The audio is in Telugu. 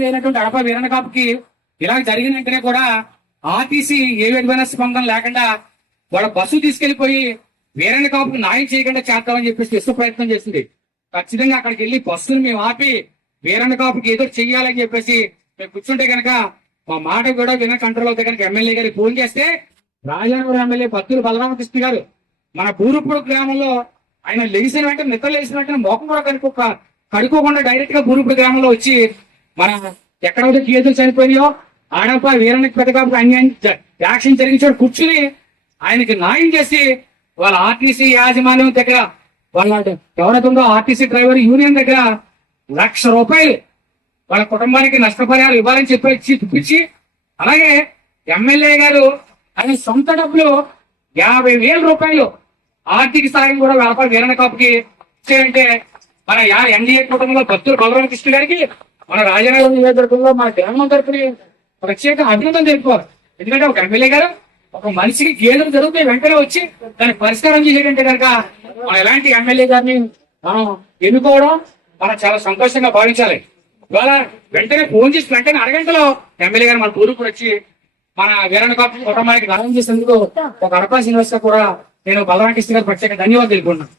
లేనటువంటి అడప వీరన్న కాపుకి ఇలా జరిగిన వెంటనే కూడా ఆర్టీసీ ఏ విధమైన స్పందన లేకుండా వాళ్ళ బస్సు తీసుకెళ్లిపోయి వీరన్న కాపుకి న్యాయం చేయకుండా చేద్దామని చెప్పేసి విశ్వ ప్రయత్నం చేసింది. ఖచ్చితంగా అక్కడికి వెళ్ళి బస్సును మేము ఆపి వీరన్న కాపుకి ఏదో చెయ్యాలని చెప్పేసి మేము కూర్చుంటే కనుక మా మాట కూడా విన కంట్రోల్ అవుతే కనుక ఎమ్మెల్యే గారికి ఫోన్ చేస్తే రాజానగరం ఎమ్మెల్యే బత్తుల బలరామకృష్ణ గారు మన బూరుపూడి గ్రామంలో ఆయన లేచిన వెంటనే నిద్ర లేచిన వెంటనే మోకం కూడా కడుక్కోకుండా డైరెక్ట్ గా బూరుపూడి గ్రామంలో వచ్చి మన ఎక్కడైతే కేసులు చనిపోయినాయో ఆడప వీరన్నకి పెద్దకాపు అన్యాయం యాక్షన్ జరిగించాడు కూర్చుని ఆయనకి న్యాయం చేసి వాళ్ళ ఆర్టీసీ యాజమాన్యం దగ్గర వాళ్ళ ఎవరైతే ఉందో ఆర్టీసీ డ్రైవర్ యూనియన్ దగ్గర ₹1,00,000 వాళ్ళ కుటుంబానికి నష్టపరిహారం ఇవ్వాలని చెప్పి చూపించి అలాగే ఎమ్మెల్యే గారు ఆయన సొంత డబ్బులు ₹50,000 ఆర్థిక సాయం కూడా వ్యాపార వీరన్న కాపుకి ఇచ్చారంటే మన ఎన్డీఏ కుటుంబంలో బత్తుల బలరామకృష్ణ గారికి మన రాజనగరం నియోజకవర్గంలో మన గ్రామం తరపున ప్రత్యేక అభినందన తెలుపుకోవాలి. ఎందుకంటే ఒక ఎమ్మెల్యే గారు ఒక మనిషికి గేదెలు జరుగుతాయి వెంటనే వచ్చి దానికి పరిష్కారం చేసేటంటే కనుక మనం ఎలాంటి ఎమ్మెల్యే గారిని మనం ఎన్నుకోవడం మనం చాలా సంతోషంగా భావించాలి. ఇవాళ వెంటనే ఫోన్ చేసి వెంటనే అరగంటలో ఎమ్మెల్యే గారు మన ఊరుకు వచ్చి మన వీరన్న కాపు కుటుంబానికి న్యాయం చేసేందుకు ఒక అవకాశం ఇన్వెస్ట్ కూడా నేను బలరామకృష్ణ గారు ప్రత్యేక ధన్యవాదాలు తెలుపుకున్నాను.